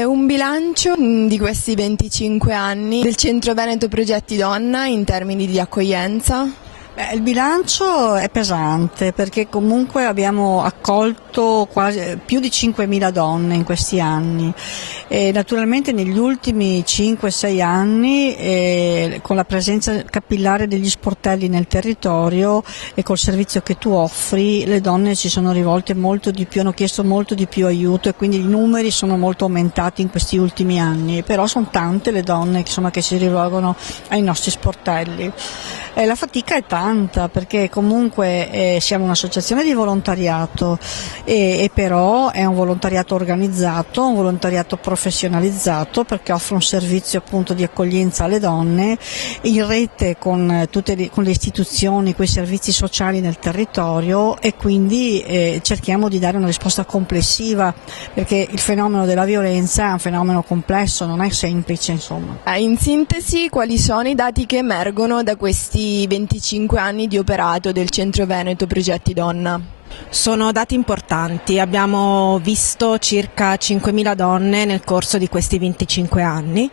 È un bilancio di questi 25 anni del Centro Veneto Progetti Donna in termini di accoglienza? Il bilancio è pesante perché comunque abbiamo accolto più di 5.000 donne in questi anni e naturalmente negli ultimi 5-6 anni con la presenza capillare degli sportelli nel territorio e col servizio che tu offri le donne si sono rivolte molto di più, hanno chiesto molto di più aiuto e quindi i numeri sono molto aumentati in questi ultimi anni, però sono tante le donne che si rivolgono ai nostri sportelli. La fatica è tanta perché comunque siamo un'associazione di volontariato e però è un volontariato organizzato, un volontariato professionalizzato perché offre un servizio appunto di accoglienza alle donne in rete con le istituzioni, con i servizi sociali nel territorio e quindi cerchiamo di dare una risposta complessiva perché il fenomeno della violenza è un fenomeno complesso, non è semplice insomma. In sintesi, quali sono i dati che emergono da questi 25 anni di operato del Centro Veneto Progetti Donna? Sono dati importanti, abbiamo visto circa 5.000 donne nel corso di questi 25 anni.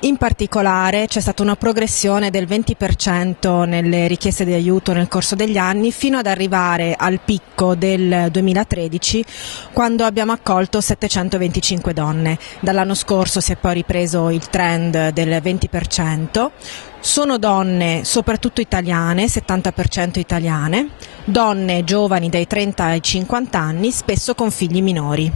In particolare c'è stata una progressione del 20% nelle richieste di aiuto nel corso degli anni fino ad arrivare al picco del 2013 quando abbiamo accolto 725 donne. Dall'anno scorso si è poi ripreso il trend del 20%. Sono donne soprattutto italiane, 70% italiane, donne giovani dai 30 ai 50 anni, spesso con figli minori.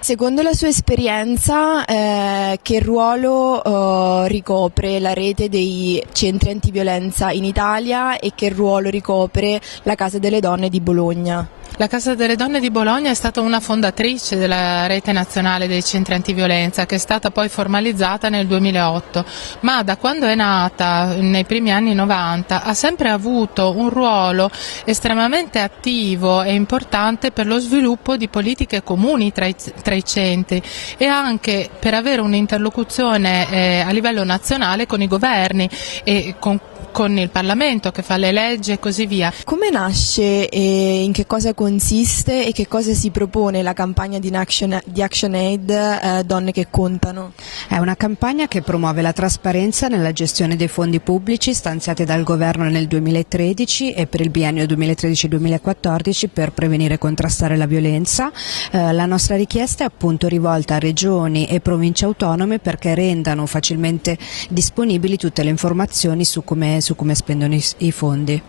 Secondo la sua esperienza, che ruolo ricopre la rete dei centri antiviolenza in Italia e che ruolo ricopre la Casa delle Donne di Bologna? La Casa delle Donne di Bologna è stata una fondatrice della rete nazionale dei centri antiviolenza che è stata poi formalizzata nel 2008, ma da quando è nata nei primi anni 90 ha sempre avuto un ruolo estremamente attivo e importante per lo sviluppo di politiche comuni tra i centri e anche per avere un'interlocuzione a livello nazionale con i governi e con il Parlamento che fa le leggi e così via. Come nasce e in che cosa consiste e che cosa si propone la campagna di ActionAid Donne che contano? È una campagna che promuove la trasparenza nella gestione dei fondi pubblici stanziati dal governo nel 2013 e per il biennio 2013-2014 per prevenire e contrastare la violenza. La nostra richiesta è appunto rivolta a regioni e province autonome perché rendano facilmente disponibili tutte le informazioni su come spendono i fondi.